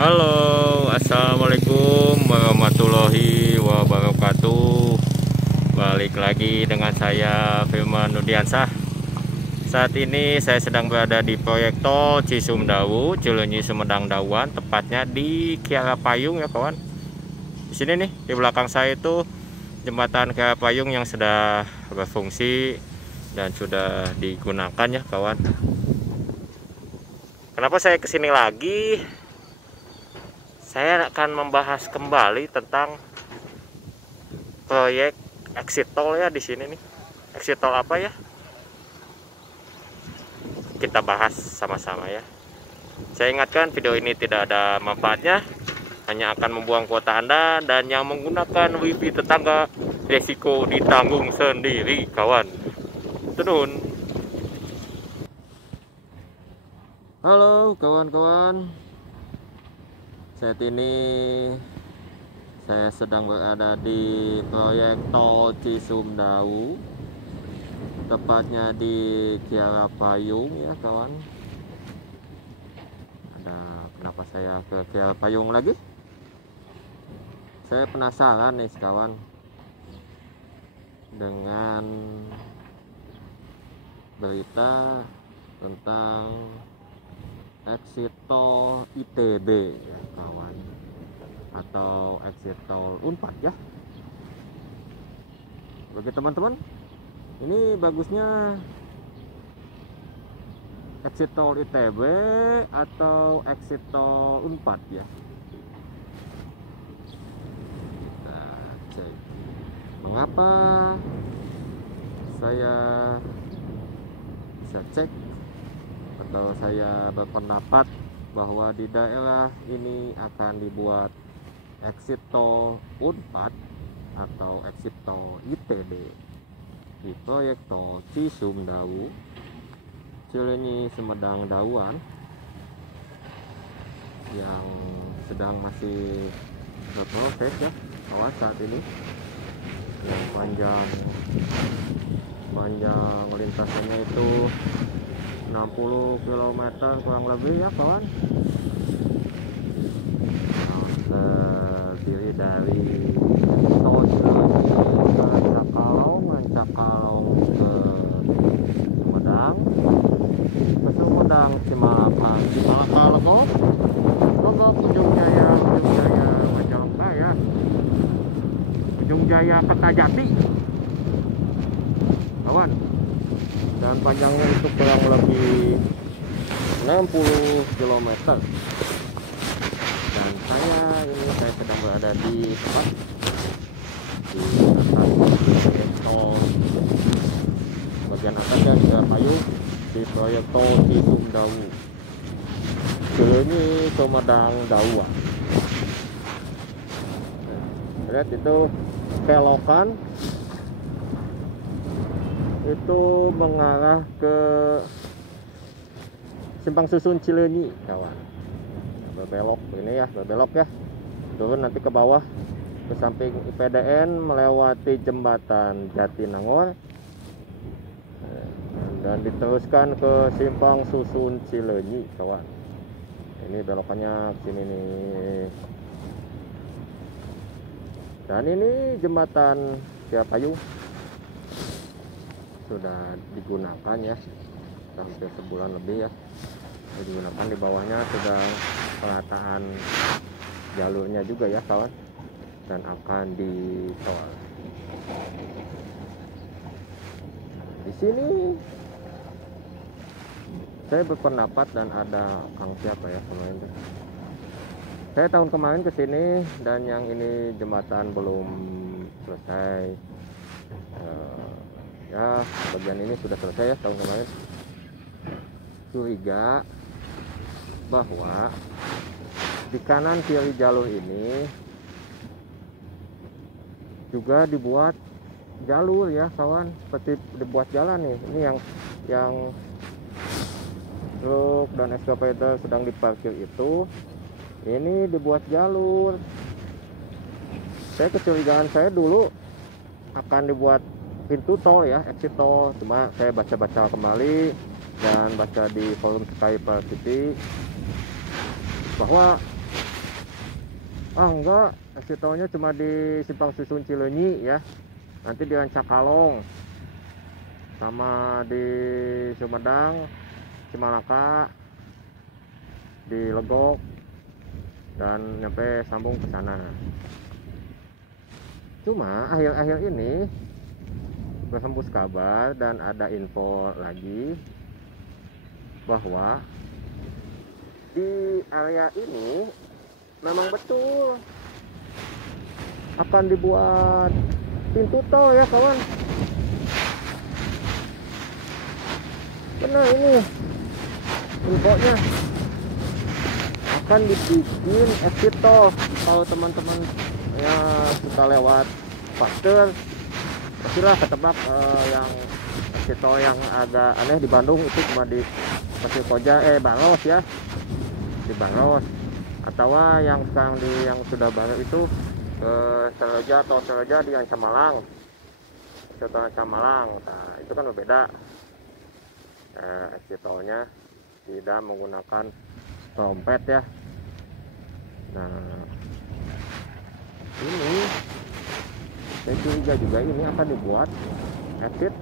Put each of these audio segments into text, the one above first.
Halo, assalamualaikum warahmatullahi wabarakatuh. Balik lagi dengan saya Firman Nudiansah. Saat ini saya sedang berada di proyek tol Cisumdawu, Cileunyi Sumedang Dawuan, tepatnya di Kiara Payung ya kawan. Di sini nih di belakang saya itu jembatan Kiara Payung yang sudah berfungsi dan sudah digunakan ya kawan. Kenapa saya kesini lagi? Saya akan membahas kembali tentang proyek exit tol ya di sini nih. Exit tol apa ya? Kita bahas sama-sama ya. Saya ingatkan video ini tidak ada manfaatnya, hanya akan membuang kuota Anda, dan yang menggunakan wifi tetangga resiko ditanggung sendiri kawan. Turun. Halo kawan-kawan. Saat ini saya sedang berada di proyek tol Cisumdawu, tepatnya di Kiara Payung ya kawan. Kenapa saya ke Kiara Payung lagi? Saya penasaran nih kawan dengan berita tentang exit tol ITB ya kawan, atau exit tol Unpad ya. Bagi teman-teman, ini bagusnya exit tol ITB atau exit tol Unpad ya. Nah, cek. Mengapa saya bisa cek atau saya berpendapat bahwa di daerah ini akan dibuat exit tol Unpad atau exit tol ITB di proyek tol Cisumdawu, Cileunyi Sumedang Dawuan, yang sedang masih berproses ya kawan saat ini. Yang panjang lintasannya itu 60 km kurang lebih ya kawan. Terdiri dari tol Cileunyi ke Cakalau ke Sumedang, Cimalaka Lombok, Ujung Jaya Majalengka ya, Ujung Jaya Kertajati kawan. Dan panjangnya itu kurang lebih 60 km. Dan saya sedang berada di tempat di proyek tol bagian atasnya di Kiara Payung, di proyek tol Cisumdawu, Cileunyi Sumedang Dawuan. Lihat itu kelokan itu mengarah ke Simpang Susun Cileunyi kawan. Berbelok ini ya, berbelok ya, turun nanti ke bawah ke samping IPDN, melewati jembatan Jatinangor dan diteruskan ke Simpang Susun Cileunyi kawan. Ini belokannya ke sini nih. Dan ini jembatan Kiara Payung sudah digunakan ya, hampir sebulan lebih ya digunakan. Di bawahnya sudah perataan jalurnya juga ya kawan, dan akan ditol. Di sini saya berpendapat, dan ada Kang siapa ya kemarin tuh, saya tahun kemarin kesini dan yang ini jembatan belum selesai. Ya bagian ini sudah selesai ya tahun kemarin. Curiga bahwa di kanan kiri jalur ini juga dibuat jalur ya kawan, seperti dibuat jalan nih. Ini yang truk dan excavator sedang diparkir itu, ini dibuat jalur. Kecurigaan saya dulu akan dibuat pintu tol ya, exit tol, cuma saya baca-baca kembali dan baca di forum Sky City bahwa Enggak, exit tolnya cuma di Simpang Susun Cileunyi ya. Nanti di Rancakalong sama di Sumedang, Cimalaka, di Legok, dan nyampe sambung ke sana. Cuma akhir-akhir ini berhembus kabar dan ada info lagi bahwa di area ini memang betul akan dibuat pintu tol ya kawan. Benar ini infonya, akan dibikin exit tol. Kalau teman-teman ya suka lewat Pasteur, pastilah ketebak yang exit tol yang agak aneh di Bandung itu cuma di Pasir Koja, Baros ya, di Baros. Atau yang sekarang yang sudah baru itu ke Seleja atau Seleja di Camalang, setelah Camalang. Nah itu kan berbeda, exit tolnya tidak menggunakan trompet ya. Nah ini saya curiga juga ini akan dibuat exit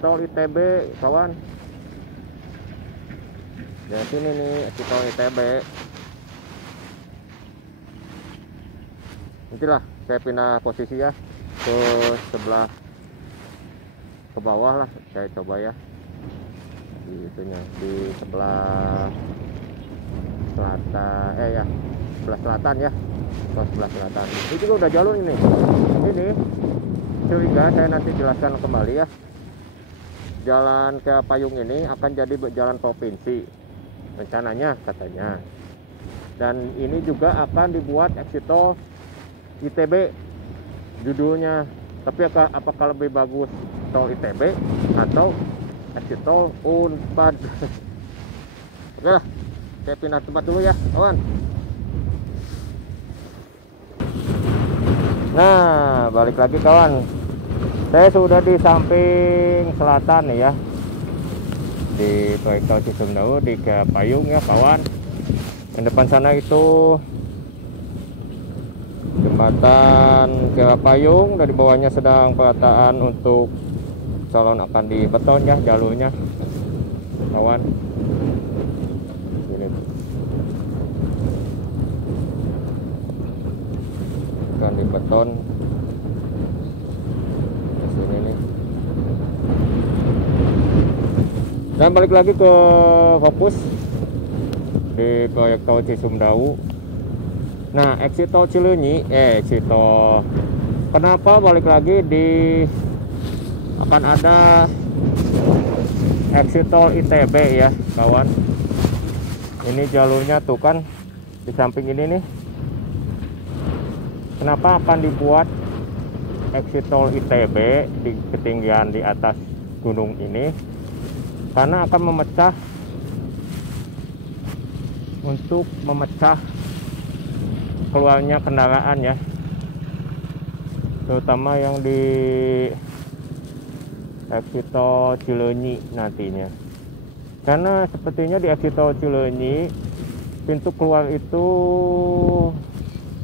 tol ITB kawan. Dari sini nih exit tol ITB. Nantilah saya pindah posisi ya ke sebelah ke bawah lah, saya coba ya di itunya di sebelah selatan ya sebelah selatan ya, sebelah selatan ini juga udah jalur ini curiga. Saya nanti jelaskan kembali ya. Jalan ke Payung ini akan jadi jalan provinsi rencananya katanya, dan ini juga akan dibuat exit tol ITB judulnya. Tapi apakah lebih bagus tol ITB atau exit tol Unpad? Oke lah, saya pindah tempat dulu ya kawan. Nah balik lagi kawan, saya sudah di samping selatan nih ya, di proyek tol Cisumdawu di Payung ya kawan. Yang depan sana itu jembatan Kira Payung, dari bawahnya sedang perataan untuk calon akan dibeton ya jalurnya kawan. Sini akan dibeton ke sini nih. Dan balik lagi ke fokus di proyek tol Cisumdawu. Nah exit tol Cileunyi exit tol, kenapa balik lagi akan ada exit tol ITB ya kawan. Ini jalurnya tuh kan di samping ini nih. Kenapa akan dibuat exit tol ITB di ketinggian di atas gunung ini? Karena akan memecah keluarnya kendaraan ya, terutama yang di exit tol Cileunyi nantinya. Karena sepertinya di exit tol Cileunyi pintu keluar itu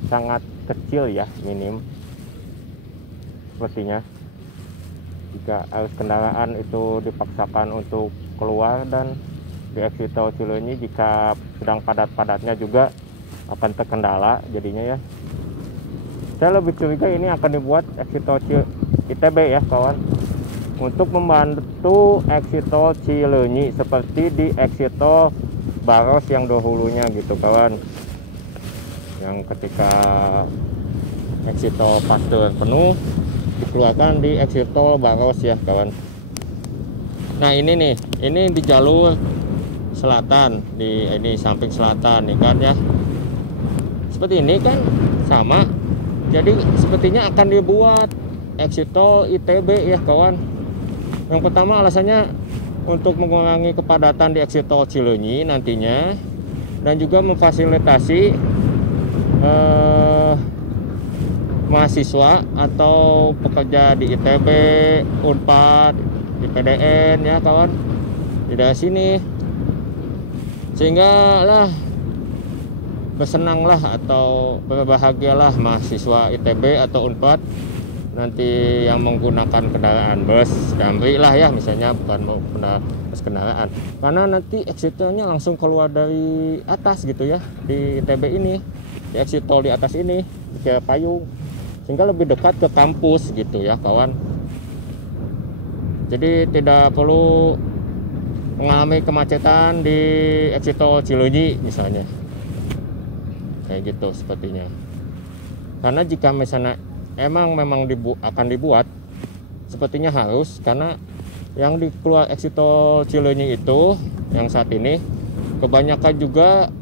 sangat kecil ya, minim sepertinya. Jika arus kendaraan itu dipaksakan untuk keluar, dan di exit tol Cileunyi jika sedang padat-padatnya juga akan terkendala jadinya ya. Saya lebih curiga ini akan dibuat exit tol ITB ya kawan, untuk membantu exit tol Cileunyi seperti di exit tol Baros yang dahulunya gitu kawan, yang ketika exit tol Pasteur penuh dikeluarkan di exit tol Baros ya kawan. Nah ini nih, ini di jalur selatan, di ini samping selatan nih kan ya. Seperti ini kan sama, jadi sepertinya akan dibuat exit tol ITB ya kawan. Yang pertama alasannya untuk mengurangi kepadatan di exit tol Cileunyi nantinya, dan juga memfasilitasi mahasiswa atau pekerja di ITB, Unpad, di PDN ya kawan, di daerah sini, sehingga lah bersenanglah atau berbahagialah mahasiswa ITB atau Unpad nanti yang menggunakan kendaraan bus Damri lah ya, misalnya bukan mau bus kendaraan, karena nanti exit tolnya langsung keluar dari atas gitu ya, di ITB ini, di exit tol di atas ini di Kiara Payung, sehingga lebih dekat ke kampus gitu ya kawan. Jadi tidak perlu mengalami kemacetan di exit tol Cileunyi misalnya, kayak gitu sepertinya. Karena jika misalnya memang akan dibuat, sepertinya harus, karena yang di keluar exit tol Cileunyi itu yang saat ini kebanyakan juga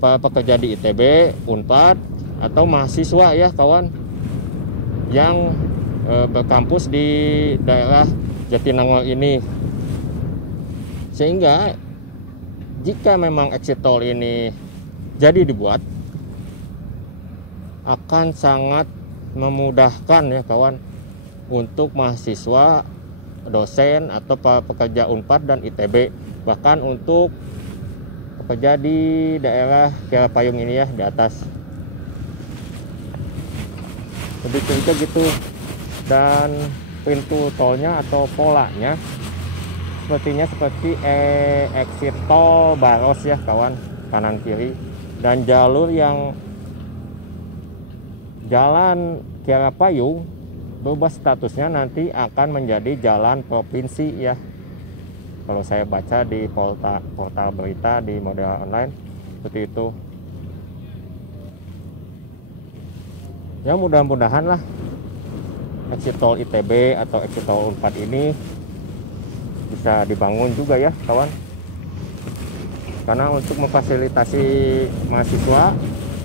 para pekerja di ITB, Unpad atau mahasiswa ya kawan, yang berkampus di daerah Jatinangor ini. Sehingga jika memang exit tol ini jadi dibuat, akan sangat memudahkan ya kawan untuk mahasiswa, dosen atau pekerja Unpad dan ITB, bahkan untuk pekerja di daerah Kiara Payung ini ya, di atas. Lebih cerita gitu. Dan pintu tolnya atau polanya sepertinya seperti exit tol Baros ya kawan, kanan kiri, dan jalur yang Jalan Kiara Payung berubah statusnya, nanti akan menjadi jalan provinsi ya, kalau saya baca di portal berita di Modal Online seperti itu ya. Mudah-mudahan lah exit tol ITB atau exit tol Unpad ini bisa dibangun juga ya kawan, karena untuk memfasilitasi mahasiswa,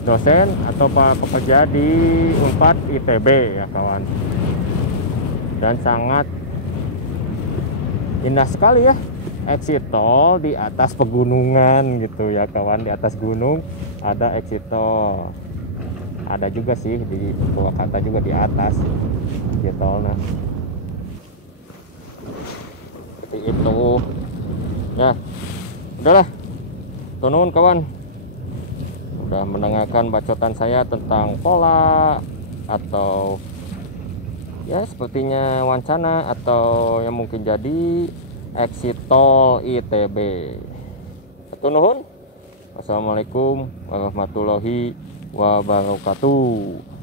dosen atau pekerja di Unpad ITB ya kawan. Dan sangat indah sekali ya exit tol di atas pegunungan gitu ya kawan, di atas gunung ada exit tol. Ada juga sih di Purwakarta juga di atas exit tolnya seperti itu ya. Udahlah, tunun kawan, udah mendengarkan bacotan saya tentang pola atau ya sepertinya wacana atau yang mungkin jadi exit tol ITB. Hatur nuhun. Wassalamualaikum warahmatullahi wabarakatuh.